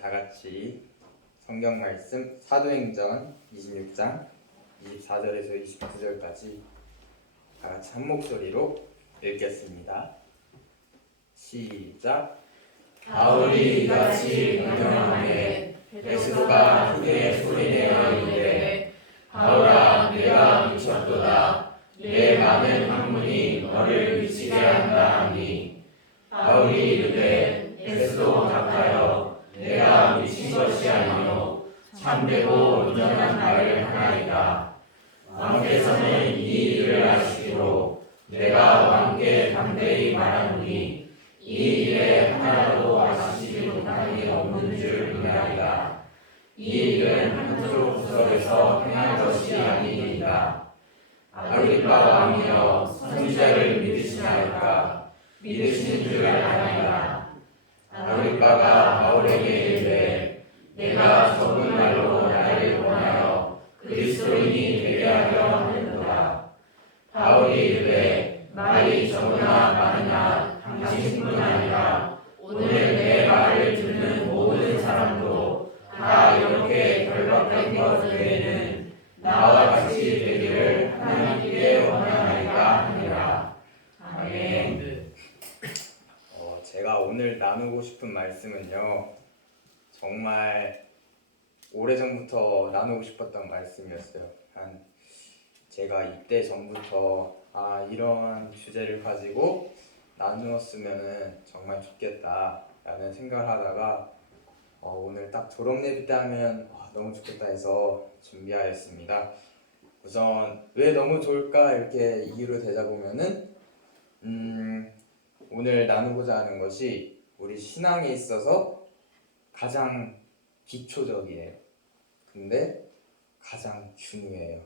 다 같이 성경 말씀 사도행전 26장 24절에서 29절까지 다 같이 한 목소리로 읽겠습니다. 시작. 바울이 이같이 명령하되 베드로가 크게 소리내어 이르되 바울아 내가 미쳤도다. 내 많은 학문이 너를 미치게 한다 하니 바울이 이르되 에스도 닥하여 내가 미친 것이 아니요 참되고 온전한 말을 하나이다. 왕께서는 이 일을 아시기로 내가 왕께 담대히 말하노니 이 일에 하나라도 아시지 못한 게 없는 줄 믿나이다. 이 일은 한쪽 구석에서 행할 것이 아니니이다. 아그리파 왕이여 선지자를 믿으시나이까? 믿으시는 줄 아나이다. 아그리파가 바울에게 이르되 내가 적은 말로 나를 원하여 그리스도인이 되게 하려 하는도다. 바울이 이르되 말이 적으나 많으나 당신뿐 아니라 오늘 내 말을 듣는 모든 사람도 다 이렇게 결박된 것 외에는 나와 같이 되기를 하나님께 원하나이다 하니라. 아멘. 제가 오늘 나누고 싶은 말씀은요, 정말 오래전부터 나누고 싶었던 말씀이었어요. 제가 이때 전부터 이런 주제를 가지고 나누었으면 정말 좋겠다 라는 생각을 하다가 오늘 딱 졸업 예비 때 하면 너무 좋겠다 해서 준비하였습니다. 우선 왜 너무 좋을까 이렇게 이유를 대자보면은 오늘 나누고자 하는 것이 우리 신앙에 있어서 가장 기초적이에요. 근데 가장 중요해요.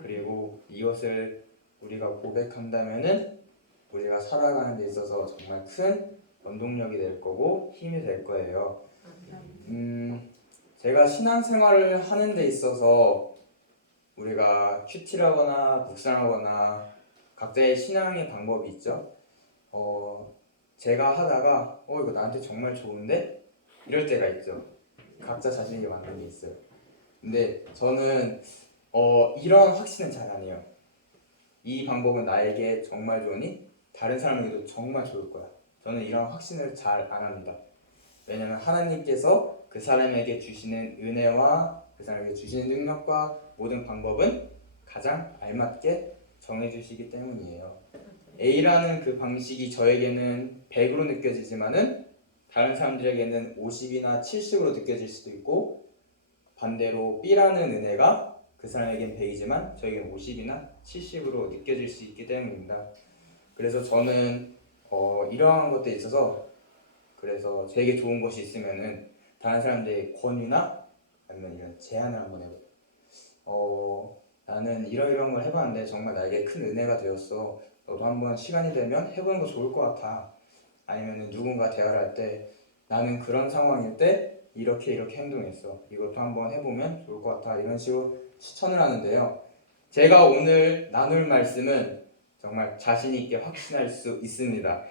그리고 이것을 우리가 고백한다면은 우리가 살아가는 데 있어서 정말 큰 원동력이 될 거고 힘이 될 거예요. 제가 신앙생활을 하는 데 있어서 우리가 큐티라거나 묵상하거나 각자의 신앙의 방법이 있죠. 제가 하다가 이거 나한테 정말 좋은데? 이럴 때가 있죠. 각자 자신에게 맞는 게 있어요. 근데 저는 이런 확신은 잘 안 해요. 이 방법은 나에게 정말 좋으니 다른 사람에게도 정말 좋을 거야. 저는 이런 확신을 잘 안 합니다. 왜냐면 하나님께서 그 사람에게 주시는 은혜와 그 사람에게 주시는 능력과 모든 방법은 가장 알맞게 정해주시기 때문이에요. A라는 그 방식이 저에게는 100으로 느껴지지만은 다른 사람들에게는 50이나 70으로 느껴질 수도 있고, 반대로 B라는 은혜가 그 사람에겐 100이지만 저에게는 50이나 70으로 느껴질 수 있기 때문입니다. 그래서 저는 이러한 것들에 있어서 그래서 저에게 좋은 것이 있으면은 다른 사람들의 권유나 아니면 이런 제안을 한번 해봐요. 나는 이런 걸 해봤는데 정말 나에게 큰 은혜가 되었어. 너도 한번 시간이 되면 해보는 거 좋을 것 같아. 아니면 누군가 대화를 할 때 나는 그런 상황일 때 이렇게 행동했어. 이것도 한번 해보면 좋을 것 같아. 이런 식으로 추천을 하는데요. 제가 오늘 나눌 말씀은 정말 자신 있게 확신할 수 있습니다.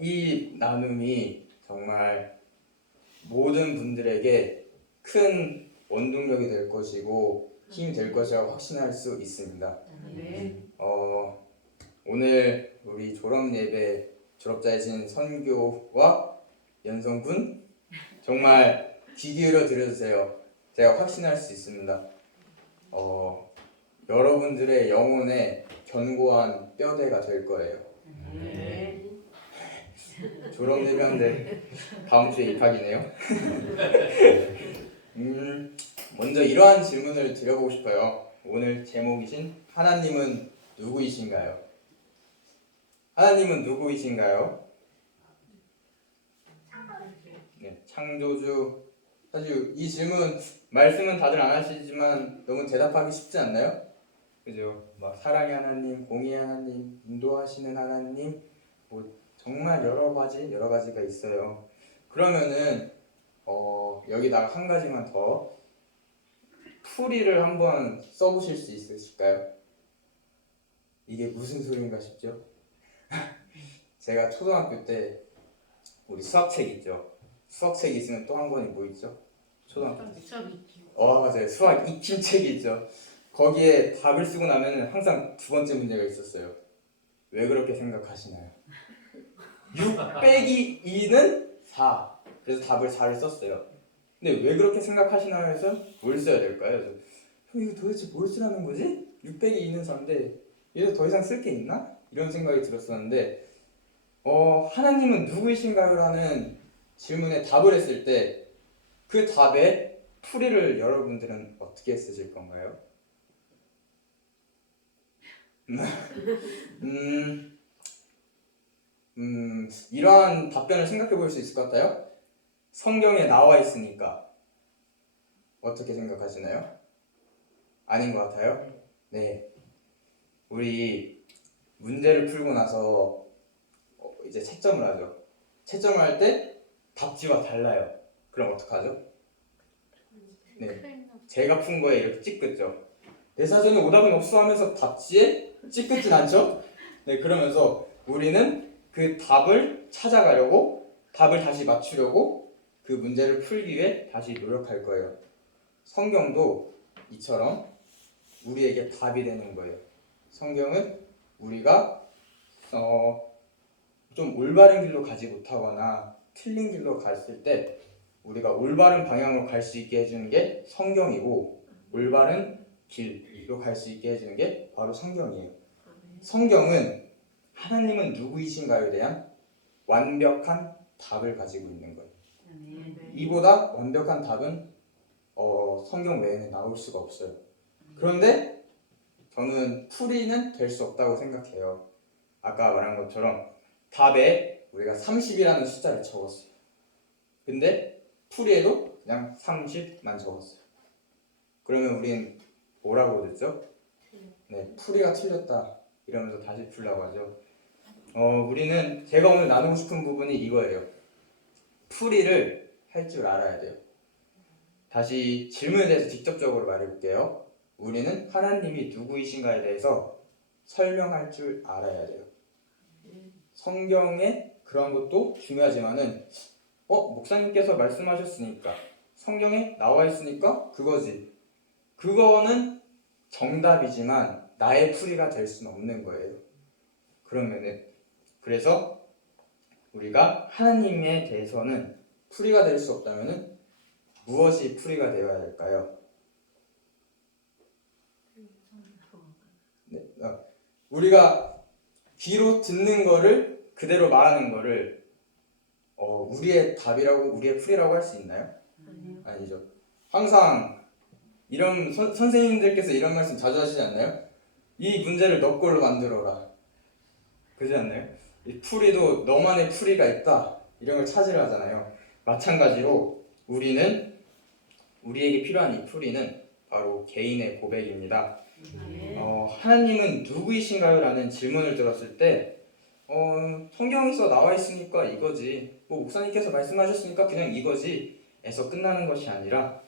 이 나눔이 정말 모든 분들에게 큰 원동력이 될 것이고 힘이 될 것이라고 확신할 수 있습니다. 오늘 우리 졸업 예배 졸업자이신 선교와 연성군 정말 귀 기울여 들어주세요. 제가 확신할 수 있습니다. 여러분들의 영혼에 견고한 뼈대가 될 거예요. 졸업 예배인데 다음 주에 입학이네요. 먼저 이러한 질문을 드려보고 싶어요. 오늘 제목이신 하나님은 누구이신가요? 하나님은 누구이신가요? 네, 창조주. 사실 이 질문 말씀은 다들 안 하시지만 너무 대답하기 쉽지 않나요? 그죠? 막 사랑의 하나님, 공의의 하나님, 인도하시는 하나님, 정말 여러 가지가 있어요. 그러면은 여기다가 한 가지만 더 풀이를 한번 써보실 수 있으실까요? 이게 무슨 소리인가 싶죠? 제가 초등학교 때 우리 수학책 있죠? 수학책이 있으면 또 한 권이 뭐 있죠? 초등학교 때. 수학 있죠. 맞아요. 수학 익힘책이 있죠. 거기에 답을 쓰고 나면은 항상 두 번째 문제가 있었어요. 왜 그렇게 생각하시나요? 6 빼기 2는 4. 그래서 답을 4를 썼어요. 근데 왜 그렇게 생각하시나요? 해서 뭘 써야 될까요? 그래서 형 이거 도대체 뭘 쓰라는 거지? 6 빼기 2는 4인데 얘도 더 이상 쓸 게 있나? 이런 생각이 들었었는데 하나님은 누구이신가요? 라는 질문에 답을 했을 때 그 답에 풀이를 여러분들은 어떻게 쓰실 건가요? 이러한 답변을 생각해 볼 수 있을 것 같아요. 성경에 나와 있으니까 어떻게 생각하시나요? 아닌 것 같아요? 네. 우리 문제를 풀고 나서 이제 채점을 하죠. 채점을 할 때 답지와 달라요. 그럼 어떡하죠? 네. 제가 푼 거에 이렇게 찌끄죠. 내 사전에 오답은 없어 하면서 답지에 찌끄진 않죠? 네, 그러면서 우리는 그 답을 찾아가려고 답을 다시 맞추려고 그 문제를 풀기 위해 다시 노력할 거예요. 성경도 이처럼 우리에게 답이 되는 거예요. 성경은 우리가 좀 올바른 길로 가지 못하거나 틀린 길로 갔을 때 우리가 올바른 방향으로 갈 수 있게 해주는 게 성경이고 올바른 길로 갈 수 있게 해주는 게 바로 성경이에요. 성경은 하나님은 누구이신가요에 대한 완벽한 답을 가지고 있는 거예요. 이보다 완벽한 답은 성경 외에는 나올 수가 없어요. 그런데 저는 풀이는 될 수 없다고 생각해요. 아까 말한 것처럼 답에 우리가 30이라는 숫자를 적었어요. 근데 풀이에도 그냥 30만 적었어요. 그러면 우린 뭐라고 듣죠? 네, 풀이가 틀렸다 이러면서 다시 풀라고 하죠. 우리는 제가 오늘 나누고 싶은 부분이 이거예요. 풀이를 할 줄 알아야 돼요. 다시 질문에 대해서 직접적으로 말해볼게요. 우리는 하나님이 누구이신가에 대해서 설명할 줄 알아야 돼요. 성경에 그런 것도 중요하지만은 목사님께서 말씀하셨으니까 성경에 나와 있으니까 그거지. 그거는 정답이지만 나의 풀이가 될 수는 없는 거예요. 그러면은 그래서 우리가 하나님에 대해서는 풀이가 될 수 없다면은 무엇이 풀이가 되어야 될까요? 네, 우리가 귀로 듣는 거를 그대로 말하는 거를 우리의 답이라고 우리의 풀이라고 할 수 있나요? 아니죠. 항상 이런 선생님들께서 이런 말씀 자주 하시지 않나요? 이 문제를 너 걸로 만들어라. 그러지 않나요? 이 풀이도 너만의 풀이가 있다. 이런 걸 찾으려 하잖아요. 마찬가지로 우리에게 필요한 이 풀이는 바로 개인의 고백입니다. 하나님은 누구이신가요? 라는 질문을 들었을 때 성경에서 나와 있으니까 이거지. 목사님께서 말씀하셨으니까 그냥 이거지. 에서 끝나는 것이 아니라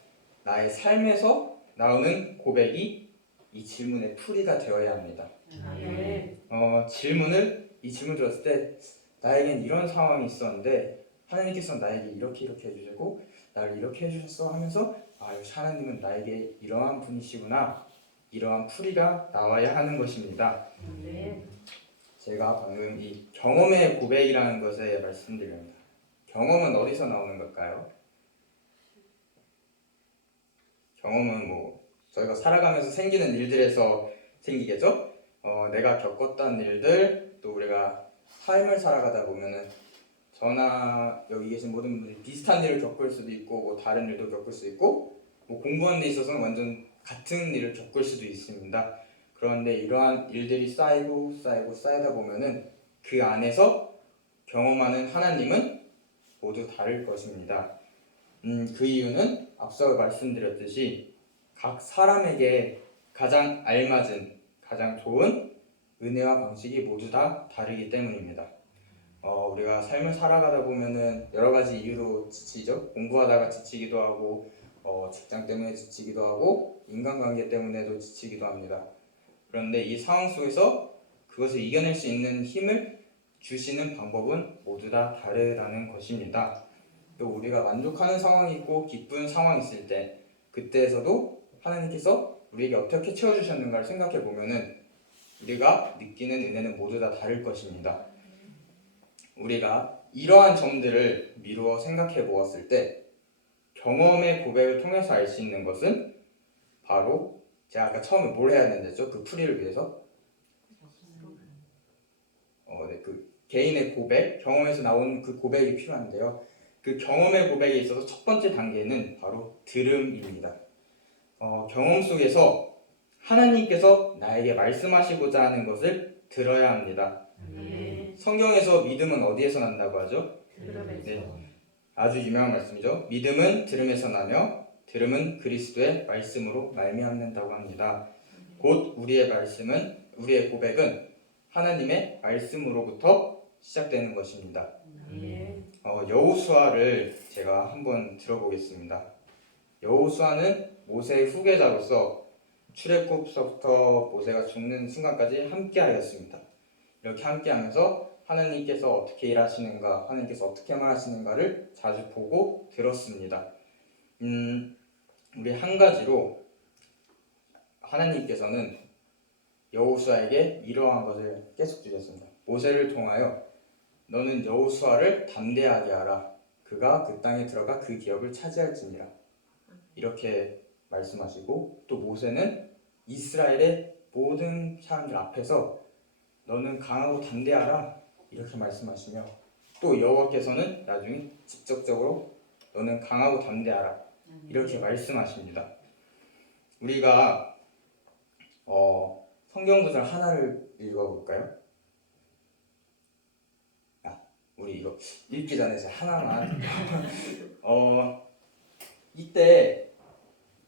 나의 삶에서 나오는 고백이 이 질문의 풀이가 되어야 합니다. 이 질문 들었을 때 나에겐 이런 상황이 있었는데 하나님께서 나에게 이렇게 해주시고 나를 이렇게 해주셨어 하면서 역시 하나님은 나에게 이러한 분이시구나. 이러한 풀이가 나와야 하는 것입니다. 제가 방금 이 경험의 고백이라는 것에 말씀드립니다. 경험은 어디서 나오는 걸까요? 경험은 저희가 살아가면서 생기는 일들에서 생기겠죠? 내가 겪었던 일들, 또 우리가 삶을 살아가다 보면은 저나 여기 계신 모든 분들이 비슷한 일을 겪을 수도 있고 다른 일도 겪을 수 있고 공부하는 데 있어서는 완전 같은 일을 겪을 수도 있습니다. 그런데 이러한 일들이 쌓이다 보면은 그 안에서 경험하는 하나님은 모두 다를 것입니다. 그 이유는 앞서 말씀드렸듯이 각 사람에게 가장 알맞은, 가장 좋은 은혜와 방식이 모두 다 다르기 때문입니다. 우리가 삶을 살아가다 보면은 여러 가지 이유로 지치죠. 공부하다가 지치기도 하고, 직장 때문에 지치기도 하고, 인간관계 때문에도 지치기도 합니다. 그런데 이 상황 속에서 그것을 이겨낼 수 있는 힘을 주시는 방법은 모두 다 다르다는 것입니다. 또 우리가 만족하는 상황이 있고 기쁜 상황이 있을 때 그때에서도 하나님께서 우리에게 어떻게 채워주셨는가를 생각해 보면은 우리가 느끼는 은혜는 모두 다 다를 것입니다. 우리가 이러한 점들을 미루어 생각해 보았을 때 경험의 고백을 통해서 알 수 있는 것은 바로 제가 아까 처음에 뭘 해야 되는데죠? 그 풀이를 위해서 그 개인의 고백, 경험에서 나오는 그 고백이 필요한데요. 그 경험의 고백에 있어서 첫 번째 단계는 바로 들음입니다. 경험 속에서 하나님께서 나에게 말씀하시고자 하는 것을 들어야 합니다. 성경에서 믿음은 어디에서 난다고 하죠? 네, 아주 유명한 말씀이죠. 믿음은 들음에서 나며 들음은 그리스도의 말씀으로 말미암는다고 합니다. 곧 우리의 고백은 하나님의 말씀으로부터 시작되는 것입니다. 여호수아를 제가 한번 들어보겠습니다. 여호수아는 모세의 후계자로서 출애굽서부터 모세가 죽는 순간까지 함께하였습니다. 이렇게 함께하면서 하나님께서 어떻게 일하시는가, 하나님께서 어떻게 말하시는가를 자주 보고 들었습니다. 우리 한 가지로 하나님께서는 여호수아에게 이러한 것을 계속 주셨습니다. 모세를 통하여 너는 여호수아를 담대하게 하라. 그가 그 땅에 들어가 그 기업을 차지할지니라. 이렇게 말씀하시고 또 모세는 이스라엘의 모든 사람들 앞에서 너는 강하고 담대하라. 이렇게 말씀하시며 또 여호와께서는 나중에 직접적으로 너는 강하고 담대하라. 이렇게 말씀하십니다. 우리가 성경 구절 하나를 읽어볼까요? 우리 이거 읽기 전에 하나만 이때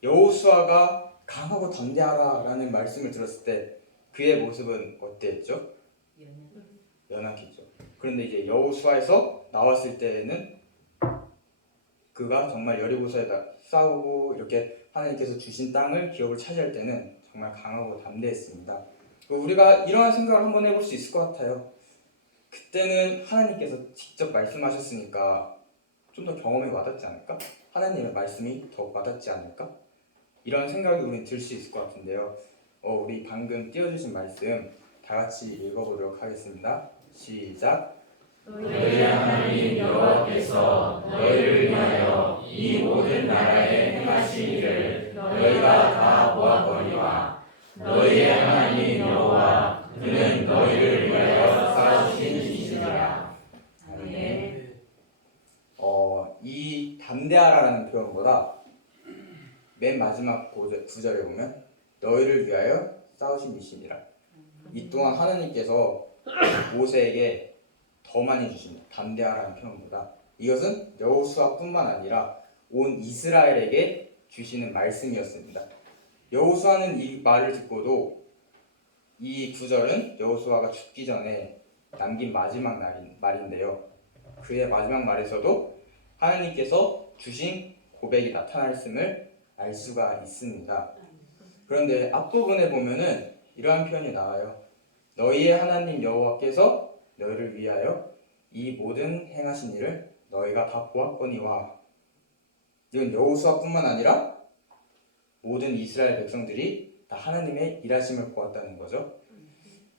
여호수아가 강하고 담대하라라는 말씀을 들었을 때 그의 모습은 어땠죠? 연약했죠. 그런데 이제 여호수아에서 나왔을 때는 그가 정말 여리고서에 싸우고 이렇게 하나님께서 주신 땅을 기업을 차지할 때는 정말 강하고 담대했습니다. 우리가 이러한 생각을 한번 해볼 수 있을 것 같아요. 그때는 하나님께서 직접 말씀하셨으니까 좀 더 경험에 와닿지 않을까? 하나님의 말씀이 더 와닿지 않을까? 이런 생각이 우리는 들 수 있을 것 같은데요. 우리 방금 띄워주신 말씀 다 같이 읽어보도록 하겠습니다. 시작. 너희 하나님 여호와께서 너희를 위하여 이 모든 나라에 행하신 일을 너희가 다 보았거니와 너희의 하나님 여호와 그는 너희를 위하여 싸우신 이시니라. 아멘. 이 담대하라는 표현보다 맨 마지막 구절에 보면 너희를 위하여 싸우신 이시니라. 이 또한 하나님께서 모세에게 더 많이 주십니다. 담대하라는 표현보다. 이것은 여호수아뿐만 아니라 온 이스라엘에게 주시는 말씀이었습니다. 여호수아는 이 말을 듣고도 이 구절은 여호수아가 죽기 전에 남긴 마지막 말인데요. 그의 마지막 말에서도 하나님께서 주신 고백이 나타났음을 알 수가 있습니다. 그런데 앞부분에 보면은 이러한 표현이 나와요. 너희의 하나님 여호와께서 너희를 위하여 이 모든 행하신 일을 너희가 다 보았거니와. 이건 여호수아뿐만 아니라 모든 이스라엘 백성들이 다 하나님의 일하심을 보았다는 거죠.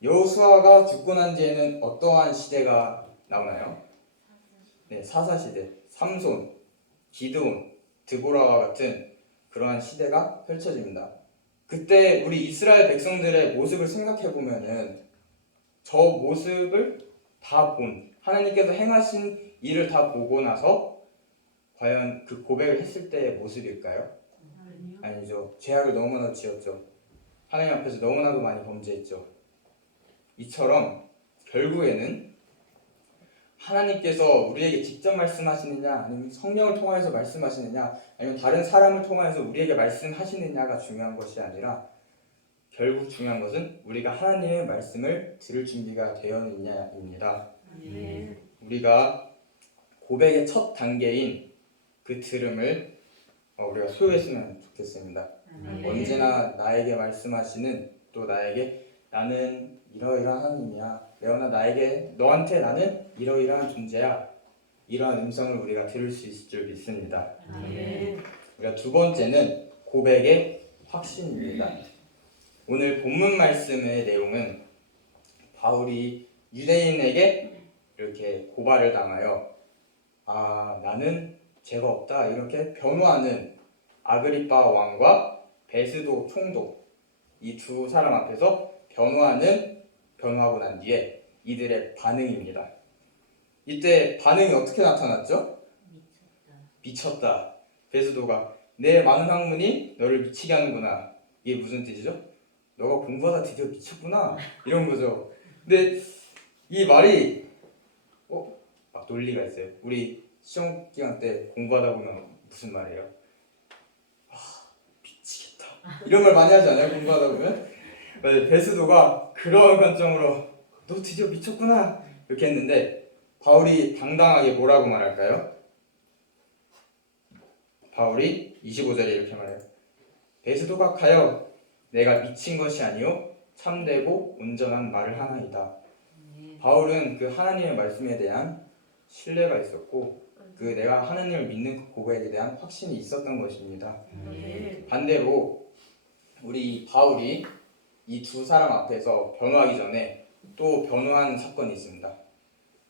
여호수아가 죽고 난 뒤에는 어떠한 시대가 나오나요? 네, 사사시대, 삼손, 기드온, 드보라와 같은 그러한 시대가 펼쳐집니다. 그때 우리 이스라엘 백성들의 모습을 생각해 보면은 저 모습을 다 본, 하나님께서 행하신 일을 다 보고 나서 과연 그 고백을 했을 때의 모습일까요? 아니죠. 죄악을 너무나도 지었죠. 하나님 앞에서 너무나도 많이 범죄했죠. 이처럼 결국에는 하나님께서 우리에게 직접 말씀하시느냐, 아니면 성령을 통하여서 말씀하시느냐, 아니면 다른 사람을 통하여서 우리에게 말씀하시느냐가 중요한 것이 아니라 결국 중요한 것은 우리가 하나님의 말씀을 들을 준비가 되어 있느냐입니다. 우리가 고백의 첫 단계인 그 들음을 우리가 소유했으면 좋겠습니다. 언제나 나에게 말씀하시는, 또 나에게 나는 이러이러한 하나님이야, 레오나 너한테 나는 이러이러한 존재야, 이러한 음성을 우리가 들을 수 있을 줄 믿습니다. 아멘. 우리가 두 번째는 고백의 확신입니다. 오늘 본문 말씀의 내용은 바울이 유대인에게 이렇게 고발을 당하여 나는 죄가 없다 이렇게 변호하는 아그리빠 왕과 베스도 총독 이 두 사람 앞에서 변호하고 난 뒤에 이들의 반응입니다. 이때 반응이 어떻게 나타났죠? 미쳤다. 베스도가 내 많은 학문이 너를 미치게 하는구나. 이게 무슨 뜻이죠? 너가 공부하다 드디어 미쳤구나 이런 거죠. 근데 이 말이 막 논리가 있어요. 우리 시험 기간 때 공부하다 보면 무슨 말이에요? 미치겠다 이런 말 많이 하지 않아요? 공부하다 보면. 맞아요. 베스도가 그런 관점으로 너 드디어 미쳤구나 이렇게 했는데 바울이 당당하게 뭐라고 말할까요? 바울이 25절에 이렇게 말해요. 베스도가 가여 내가 미친 것이 아니요 참되고 온전한 말을 하나이다. 바울은 그 하나님의 말씀에 대한 신뢰가 있었고 그 내가 하나님을 믿는 그 고백에 대한 확신이 있었던 것입니다. 반대로 우리 바울이 이 두 사람 앞에서 변호하기 전에 또 변호한 사건이 있습니다.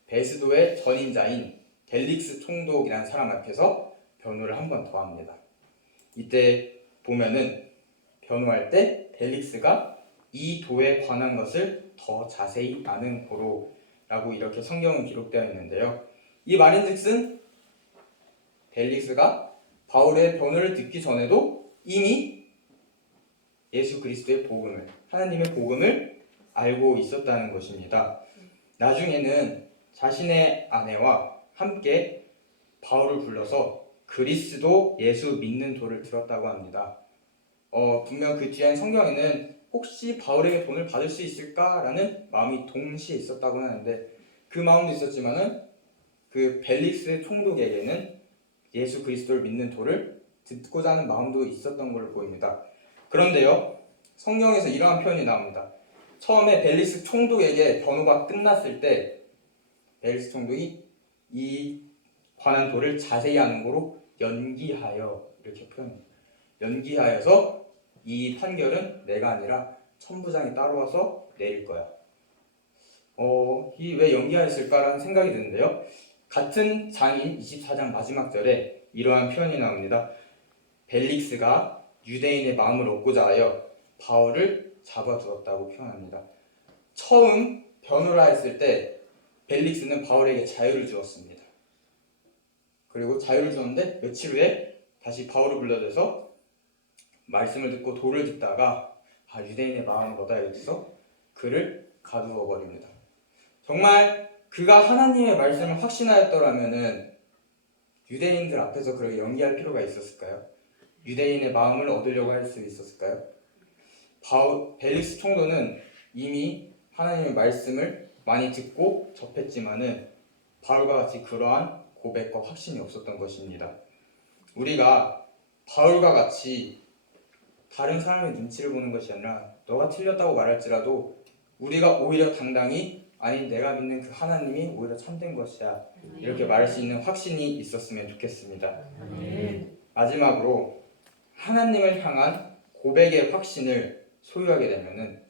베스도의 전임자인 벨릭스 총독이라는 사람 앞에서 변호를 한 번 더 합니다. 이때 보면은 변호할 때 벨릭스가 이 도에 관한 것을 더 자세히 아는 고로라고 이렇게 성경은 기록되어 있는데요. 이 말인즉슨 벨릭스가 바울의 변호를 듣기 전에도 이미 예수 그리스도의 복음을, 하나님의 복음을 알고 있었다는 것입니다. 나중에는 자신의 아내와 함께 바울을 불러서 그리스도 예수 믿는 도를 들었다고 합니다. 분명 그 뒤엔 성경에는 혹시 바울에게 돈을 받을 수 있을까라는 마음이 동시에 있었다고 하는데 그 마음도 있었지만은 그 벨릭스 총독에게는 예수 그리스도를 믿는 도를 듣고자 하는 마음도 있었던 걸로 보입니다. 그런데요, 성경에서 이러한 표현이 나옵니다. 처음에 벨릭스 총독에게 변호가 끝났을 때 벨릭스 총독이 이 관한 도를 자세히 아는 거로 연기하여 이렇게 표현합니다. 연기하여서 이 판결은 내가 아니라 천부장이 따라와서 내릴 거야. 이 왜 연기하였을까라는 생각이 드는데요. 같은 장인 24장 마지막 절에 이러한 표현이 나옵니다. 벨릭스가 유대인의 마음을 얻고자 하여 바울을 잡아두었다고 표현합니다. 처음 변호를 했을 때 벨릭스는 바울에게 자유를 주었습니다. 그리고 자유를 주었는데 며칠 후에 다시 바울을 불러내서 말씀을 듣고 도를 듣다가 유대인의 마음을 얻어야겠어 그를 가두어 버립니다. 정말 그가 하나님의 말씀을 확신하였더라면은 유대인들 앞에서 그렇게 연기할 필요가 있었을까요? 유대인의 마음을 얻으려고 할 수 있었을까요? 벨릭스 총독은 이미 하나님의 말씀을 많이 듣고 접했지만은 바울과 같이 그러한 고백과 확신이 없었던 것입니다. 우리가 바울과 같이 다른 사람의 눈치를 보는 것이 아니라 너가 틀렸다고 말할지라도 우리가 오히려 당당히 아니 내가 믿는 그 하나님이 오히려 참된 것이야 이렇게 말할 수 있는 확신이 있었으면 좋겠습니다. 마지막으로 하나님을 향한 고백의 확신을 소유하게 되면은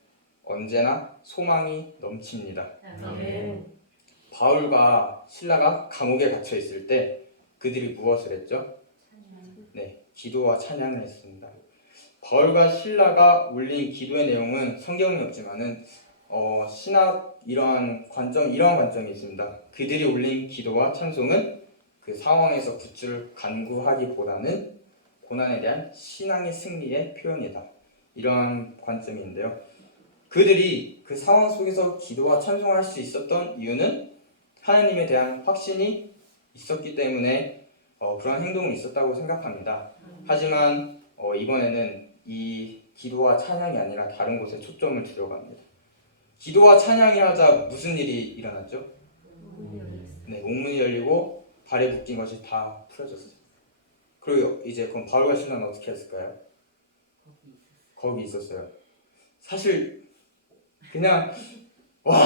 언제나 소망이 넘칩니다. 바울과 실라가 감옥에 갇혀 있을 때 그들이 무엇을 했죠? 네, 기도와 찬양을 했습니다. 바울과 실라가 올린 기도의 내용은 성경에 없지만은 신학 이러한 관점이 있습니다. 그들이 올린 기도와 찬송은 그 상황에서 굿줄을 간구하기보다는 고난에 대한 신앙의 승리의 표현이다. 이러한 관점인데요. 그들이 그 상황 속에서 기도와 찬송할 수 있었던 이유는 하나님에 대한 확신이 있었기 때문에 그런 행동이 있었다고 생각합니다. 하지만 이번에는 이 기도와 찬양이 아니라 다른 곳에 초점을 두려고 합니다. 기도와 찬양이 하자 무슨 일이 일어났죠? 네, 옥문이 열리고 발에 묶인 것이 다 풀어졌어요. 그리고 이제 그럼 바울과 실라는 어떻게 했을까요? 거기 있었어요. 사실 그냥 와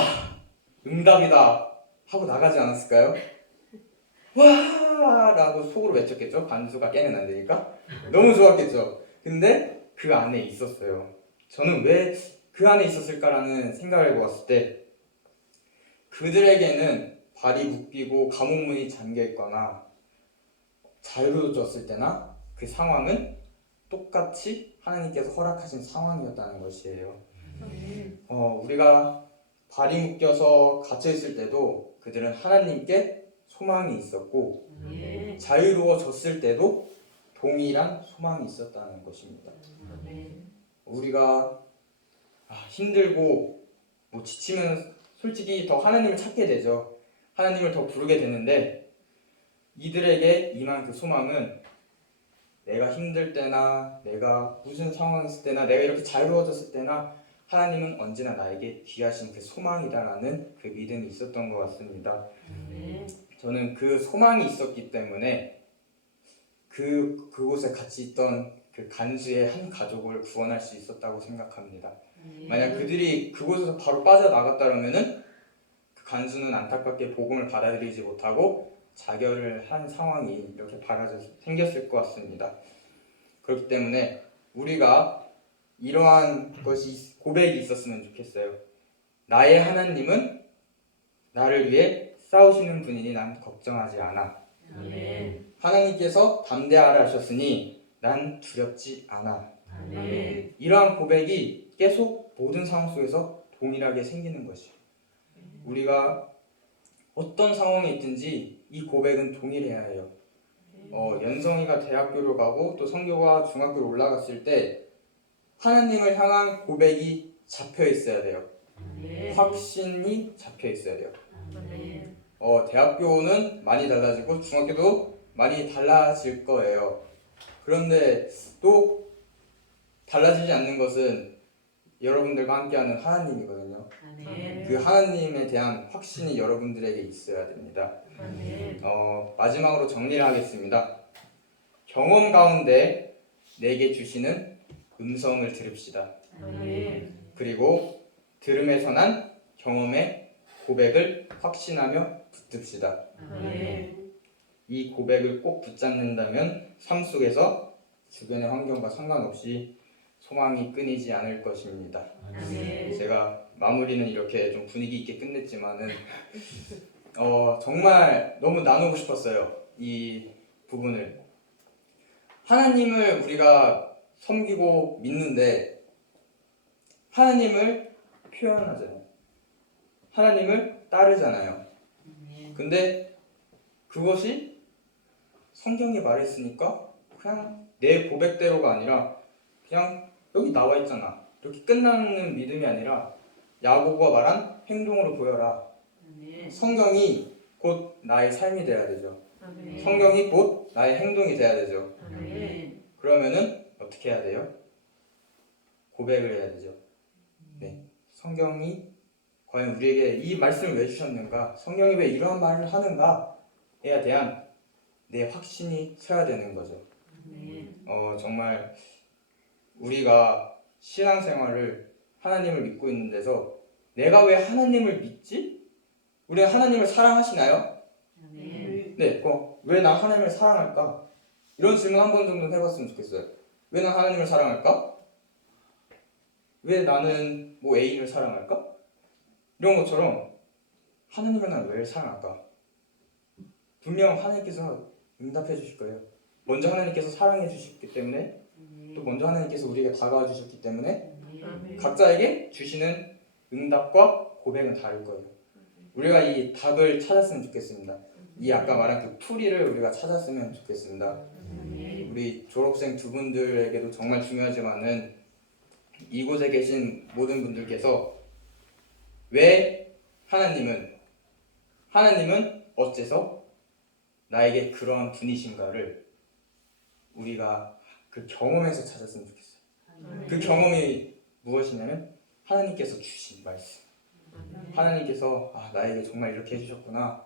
응답이다 하고 나가지 않았을까요? 와! 라고 속으로 외쳤겠죠. 간수가 깨면 안 되니까. 너무 좋았겠죠. 근데 그 안에 있었어요. 저는 왜 그 안에 있었을까라는 생각을 해보았을 때 그들에게는 발이 묶이고 감옥문이 잠겨 있거나 자유로워졌을 때나 그 상황은 똑같이 하나님께서 허락하신 상황이었다는 것이에요. 우리가 발이 묶여서 갇혀 있을 때도 그들은 하나님께 소망이 있었고 자유로워졌을 때도 동일한 소망이 있었다는 것입니다. 우리가 힘들고 지치면 솔직히 더 하나님을 찾게 되죠. 하나님을 더 부르게 되는데 이들에게 임한 그 소망은 내가 힘들 때나 내가 무슨 상황이 있을 때나 내가 이렇게 자유로워졌을 때나 하나님은 언제나 나에게 귀하신 그 소망이다라는 그 믿음이 있었던 것 같습니다. 저는 그 소망이 있었기 때문에 그곳에 같이 있던 그 간수의 한 가족을 구원할 수 있었다고 생각합니다. 만약 그들이 그곳에서 바로 빠져나갔다면은 그 간수는 안타깝게 복음을 받아들이지 못하고 자결을 한 상황이 이렇게 생겼을 것 같습니다. 그렇기 때문에 우리가 이러한 것이 고백이 있었으면 좋겠어요. 나의 하나님은 나를 위해 싸우시는 분이니 난 걱정하지 않아. 하나님께서 담대하라 하셨으니 난 두렵지 않아. 이러한 고백이 계속 모든 상황 속에서 동일하게 생기는 것이에요. 우리가 어떤 상황에 있든지 이 고백은 동일해야 해요. 연성이가 대학교를 가고 또 성교가 중학교로 올라갔을 때 하나님을 향한 고백이 잡혀 있어야 돼요. 확신이 잡혀 있어야 돼요. 대학교는 많이 달라지고 중학교도 많이 달라질 거예요. 그런데 또 달라지지 않는 것은 여러분들과 함께하는 하나님이거든요. 그 하나님에 대한 확신이 여러분들에게 있어야 됩니다. 마지막으로 정리를 하겠습니다. 경험 가운데 내게 주시는 음성을 들읍시다. 그리고 들음에서 난 경험의 고백을 확신하며 붙듭시다. 이 고백을 꼭 붙잡는다면 삶 속에서 주변의 환경과 상관없이 소망이 끊이지 않을 것입니다. 제가 마무리는 이렇게 좀 분위기 있게 끝냈지만은 정말 너무 나누고 싶었어요. 이 부분을. 하나님을 우리가 섬기고 믿는데 하나님을 표현하잖아요. 하나님을 따르잖아요. 근데 그것이 성경이 말했으니까 그냥 내 고백대로가 아니라 그냥 여기 나와 있잖아. 이렇게 끝나는 믿음이 아니라 야고보가 말한 행동으로 보여라. 성경이 곧 나의 삶이 돼야 되죠. 성경이 곧 나의 행동이 돼야 되죠. 그러면은 어떻게 해야 돼요? 고백을 해야 되죠. 네. 성경이 과연 우리에게 이 말씀을 왜 주셨는가? 성경이 왜 이러한 말을 하는가에 대한 내 확신이 서야 되는 거죠. 정말 우리가 신앙생활을 하나님을 믿고 있는 데서 내가 왜 하나님을 믿지? 우리가 하나님을 사랑하시나요? 네, 왜 난 하나님을 사랑할까? 이런 질문 한 번 정도 해봤으면 좋겠어요. 왜 난 하나님을 사랑할까? 왜 나는 애인을 사랑할까? 이런 것처럼 하나님을 난 왜 사랑할까? 분명 하나님께서 응답해 주실 거예요. 먼저 하나님께서 사랑해 주셨기 때문에 또 먼저 하나님께서 우리에게 다가와 주셨기 때문에 각자에게 주시는 응답과 고백은 다를 거예요. 우리가 이 답을 찾았으면 좋겠습니다. 이 아까 말한 그 풀이를 우리가 찾았으면 좋겠습니다. 우리 졸업생 두 분들에게도 정말 중요하지만은 이곳에 계신 모든 분들께서 왜 하나님은 어째서 나에게 그러한 분이신가를 우리가 그 경험에서 찾았으면 좋겠어요. 그 경험이 무엇이냐면 하나님께서 주신 말씀. 하나님께서 나에게 정말 이렇게 해주셨구나.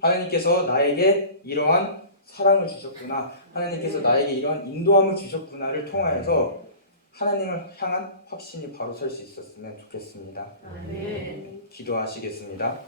하나님께서 나에게 이러한 사랑을 주셨구나. 하나님께서 나에게 이러한 인도함을 주셨구나를 통하여서 하나님을 향한 확신이 바로 설 수 있었으면 좋겠습니다. 기도하시겠습니다.